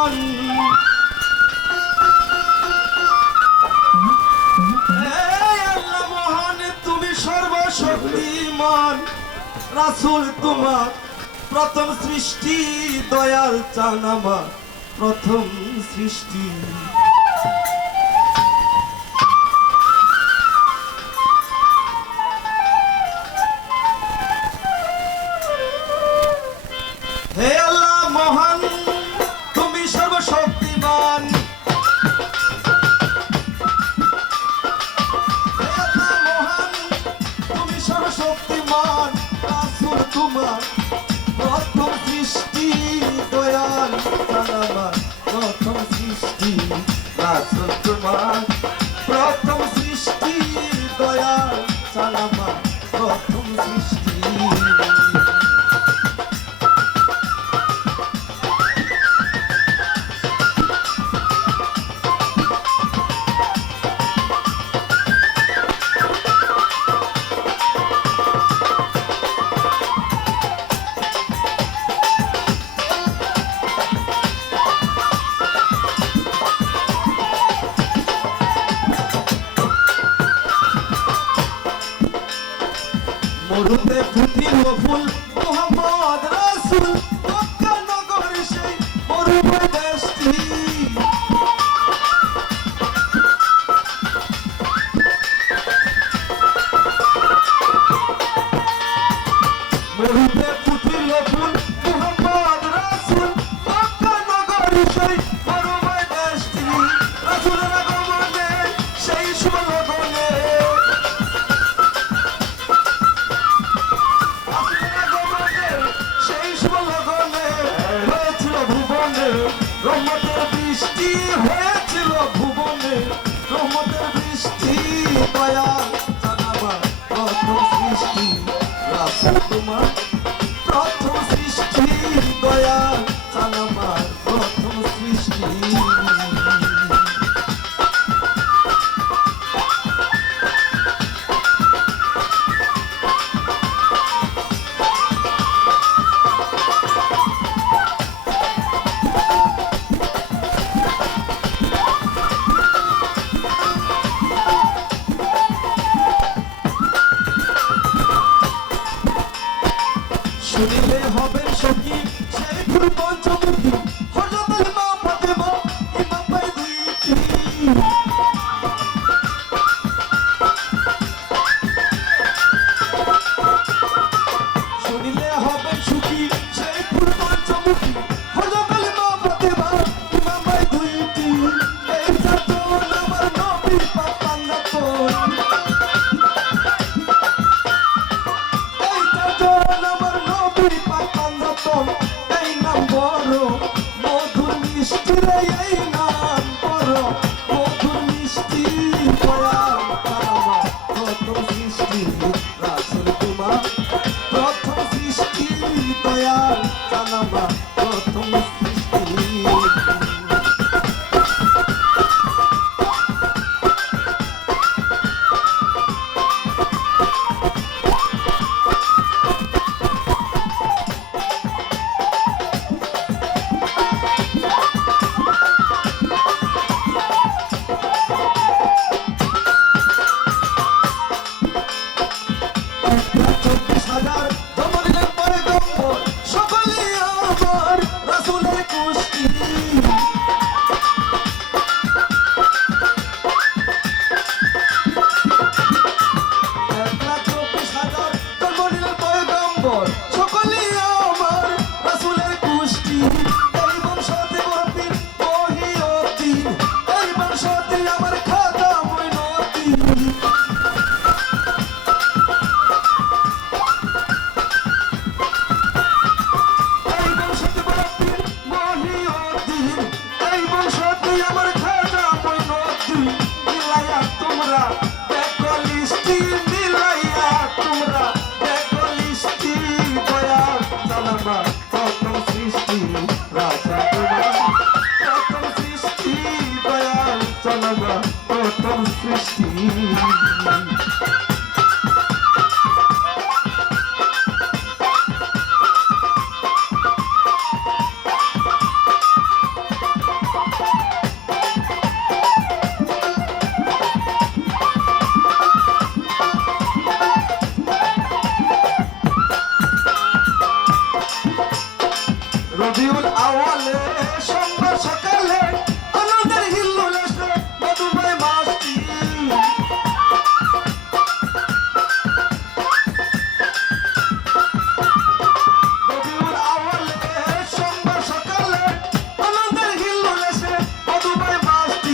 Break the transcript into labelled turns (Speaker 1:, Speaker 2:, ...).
Speaker 1: মন আল্লাহ মহান তুমি সর্বশক্তিমান। রাসুল তোমার প্রথম সৃষ্টি দয়াল চান আমার প্রথম সৃষ্টি। শক্তিমান আসুর তোমার। প্রথম সৃষ্টি দয়াল আমার প্রথম সৃষ্টি আসুর তোমার। অরুণে ফুটিল ফুল মোহাম্মদ রাসূল মক্কানগর সেই অরুণ দেশটি। অরুণে ফুটিল ফুল মোহাম্মদ রাসূল মক্কানগর সেই রহমতের বৃষ্টি হয়েছিল ভুবনে। রহমতের বৃষ্টি দয়া জানাবার কত সৃষ্টি। রাখো তোমার you দয়াল জানাবা প্রথম সৃষ্টি Mm-hmm. জীবনে বাঁচতে